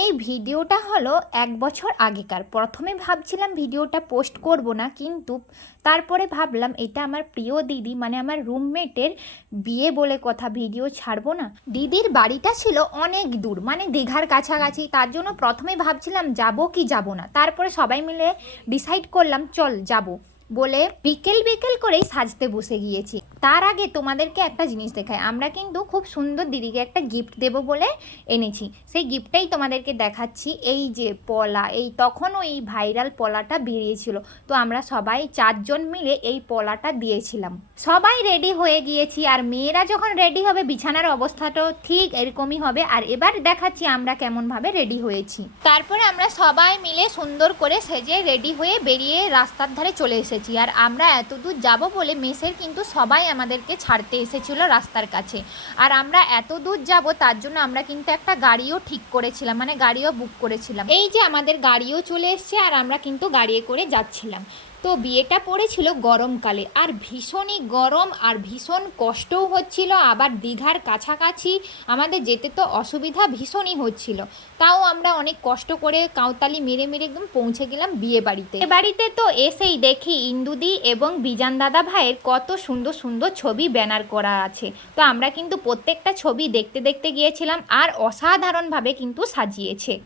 এই ভিডিওটা হলো 1 বছর আগেকার। প্রথমে ভাবছিলাম ভিডিওটা পোস্ট করব না, কিন্তু তারপরে ভাবলাম এটা আমার প্রিয় দিদি মানে আমার রুমমেটের বিয়ে বলে কথা, ভিডিও ছাড়বো না। দিদির বাড়িটা ছিল অনেক দূর, মানে দীঘার কাছাকাছি। তার জন্য প্রথমে ভাবছিলাম যাব কি যাব না, তারপরে সবাই মিলে ডিসাইড করলাম চল যাব বলে বিকেল বিকেল করেই সাজতে বসে গিয়েছি। তার আগে তোমাদেরকে একটা জিনিস দেখাই, আমরা কিন্তু খুব সুন্দর দিদিকে একটা গিফট দেব বলে এনেছি। সেই গিফটটাই তোমাদেরকে দেখাচ্ছি। এই যে পলা, এই তখনও এই ভাইরাল পলাটা বেরিয়েছিল, তো আমরা সবাই 4 জন মিলে এই পলাটা দিয়েছিলাম। সবাই রেডি হয়ে গিয়েছি, আর মেয়েরা যখন রেডি হবে বিছানার অবস্থাটাও ঠিক এরকমই হবে। আর এবার দেখাচ্ছি আমরা কেমনভাবে রেডি হয়েছি। তারপরে আমরা সবাই মিলে সুন্দর করে সেজে রেডি হয়ে বেরিয়ে রাস্তার ধারে চলে এসেছি। আর আমরা এত দূর যাব বলে মেসের কিন্তু সবাই আমাদেরকে ছাড়তে এসেছিল রাস্তার কাছে। আর আমরা এত দূর যাব তার জন্য আমরা কিন্তু একটা গাড়িও ঠিক করেছিলাম, মানে গাড়িও বুক করেছিলাম। এই যে আমাদের গাড়িও চলে এসছে, আর আমরা কিন্তু গাড়িতে করে যাচ্ছিলাম। তো বিয়েটা পড়েছিল গরমকালে, আর ভীষণই গরম আর ভীষণ কষ্টও হচ্ছিল। আবার দীঘার কাছাকাছি আমাদের যেতে তো অসুবিধা ভীষণই হচ্ছিল। তাও আমরা অনেক কষ্ট করে কাউতালি মেরে মেরে একদম পৌঁছে গেলাম বিয়ে বাড়িতে। বাড়িতে তো এসেই দেখি ইন্দুদি এবং বিজান দাদা ভাইয়ের কত সুন্দর সুন্দর ছবি ব্যানার করা আছে। তো আমরা কিন্তু প্রত্যেকটা ছবি দেখতে দেখতে গিয়েছিলাম, আর অসাধারণভাবে কিন্তু সাজিয়েছে।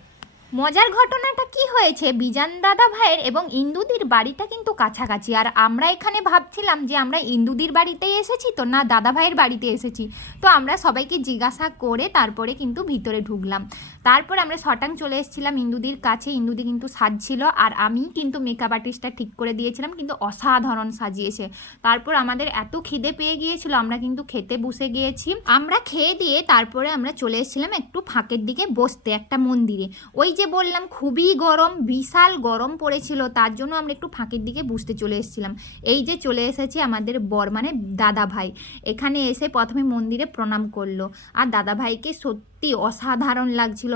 মজার ঘটনাটা কি হয়েছে, বিজান দাদা ভাইয়ের এবং ইন্দুদির বাড়িটা কিন্তু কাছাকাছি। আর আমরা এখানে ভাবছিলাম যে আমরা ইন্দুদির বাড়িতেই এসেছি তো না দাদা ভাইয়ের বাড়িতে এসেছি। তো আমরা সবাইকে জিজ্ঞাসা করে তারপরে কিন্তু ভিতরে ঢুকলাম। তারপর আমরা শটাং চলে এসেছিলাম ইন্দুদির কাছে। ইন্দুদি কিন্তু সাজছিল, আর আমি কিন্তু মেকআপ আর্টিস্টটা ঠিক করে দিয়েছিলাম, কিন্তু অসাধারণ সাজিয়েছে। তারপর আমাদের এত খিদে পেয়ে গিয়েছিল, আমরা কিন্তু খেতে বসে গিয়েছি। আমরা খেয়ে দিয়ে তারপরে আমরা চলে এসেছিলাম একটু ফাঁকের দিকে বসতে, একটা মন্দিরে। ওই যে বললাম খুবই গরম, বিশাল গরম পড়েছিল, তার জন্য আমরা একটু ফাঁকের দিকে বসতে চলে এসেছিলাম। এই যে চলে এসেছি আমাদের বর মানে দাদা ভাই, এখানে এসে প্রথমে মন্দিরে প্রণাম করলো। আর দাদা ভাইকে সত্যি অসাধারণ লাগছিল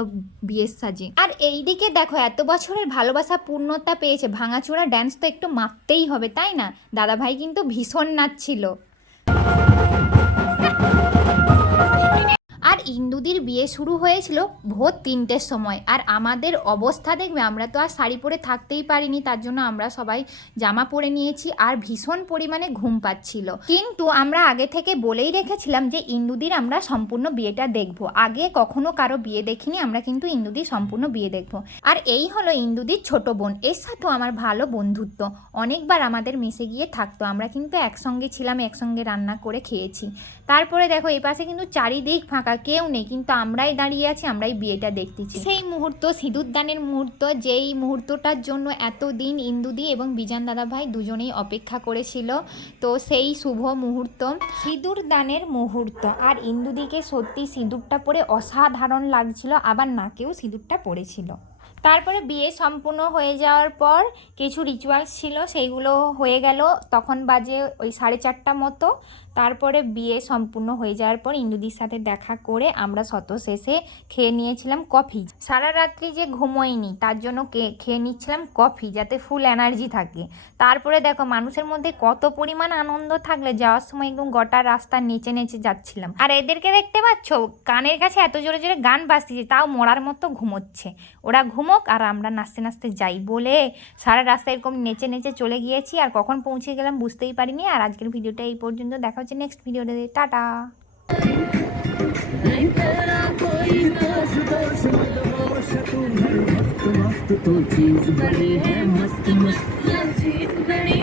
বিয়ের সাজে। আর এই দিকে দেখো এত বছরের ভালোবাসা পূর্ণতা পেয়েছে, ভাঙাচোরা ড্যান্স তো একটু মারতেই হবে তাই না। দাদা ভাই কিন্তু ভীষণ নাচছিল। আর ইন্দুদির বিয়ে শুরু হয়েছিল ভোর 3টের সময়। আর আমাদের অবস্থা দেখবে, আমরা তো আর শাড়ি পরে থাকতেই পারিনি, তার জন্য আমরা সবাই জামা পরে নিয়েছি। আর ভীষণ পরিমাণে ঘুম পাচ্ছিল, কিন্তু আমরা আগে থেকে বলেই রেখেছিলাম যে ইন্দুদির আমরা সম্পূর্ণ বিয়েটা দেখব। আগে কখনো কারো বিয়ে দেখিনি, আমরা কিন্তু ইন্দুদির সম্পূর্ণ বিয়ে দেখব। আর এই হলো ইন্দুদির ছোট বোন, এর সাথেও আমার ভালো বন্ধুত্ব, অনেকবার আমাদের মেসে গিয়ে থাকতো। আমরা কিন্তু একসঙ্গে ছিলাম, একসঙ্গে রান্না করে খেয়েছি। তারপরে দেখো এই পাশে কিন্তু চারিদিক ফাঁকা, কেউ নেই, কিন্তু আমরাই দাঁড়িয়ে আছি, আমরাই বিয়েটা দেখতেছি। সেই মুহূর্ত সিঁদুরদানের মুহূর্ত, যেই মুহূর্তটার জন্য এতদিন ইন্দুদি এবং বিজান দাদা ভাই দুজনেই অপেক্ষা করেছিল। তো সেই শুভ মুহূর্ত, সিঁদুরদানের মুহূর্ত। আর ইন্দুদিকে সত্যি সিঁদুরটা পরে অসাধারণ লাগছিল, আবার নাকেও সিঁদুরটা পড়েছিল। তারপরে বিয়ে সম্পূর্ণ হয়ে যাওয়ার পর কিছু রিচুয়ালস ছিল, সেইগুলো হয়ে গেল। তখন বাজে ওই 4:30 মতো। তারপরে বিয়ে সম্পূর্ণ হয়ে যাওয়ার পর ইন্দুদির সাথে দেখা করে আমরা শত শেষে খেয়ে নিয়েছিলাম কফি। সারা রাত্রি যে ঘুমোইনি তার জন্য খেয়ে নিচ্ছিলাম কফি, যাতে ফুল এনার্জি থাকে। তারপরে দেখো মানুষের মধ্যে কত পরিমাণ আনন্দ থাকলে যাওয়ার সময় একদম গোটা রাস্তা নেচে নেচে যাচ্ছিলাম। আর এদেরকে দেখতে পাচ্ছ, কানের কাছে এত জোরে জোরে গান বাজছে, তাও মরার মতো ঘুমোচ্ছে। ওরা ঘুমোক আর আমরা নাচতে নাচতে যাই বলে সারা রাস্তা এরকম নেচে নেচে চলে গিয়েছি। আর কখন পৌঁছে গেলাম বুঝতেই পারিনি। আর আজকের ভিডিওটা এই পর্যন্ত, দেখা হচ্ছে নেক্সট ভিডিওতে। টাটা। तो चीज बड़ी है मस्त मस्त चीज बड़ी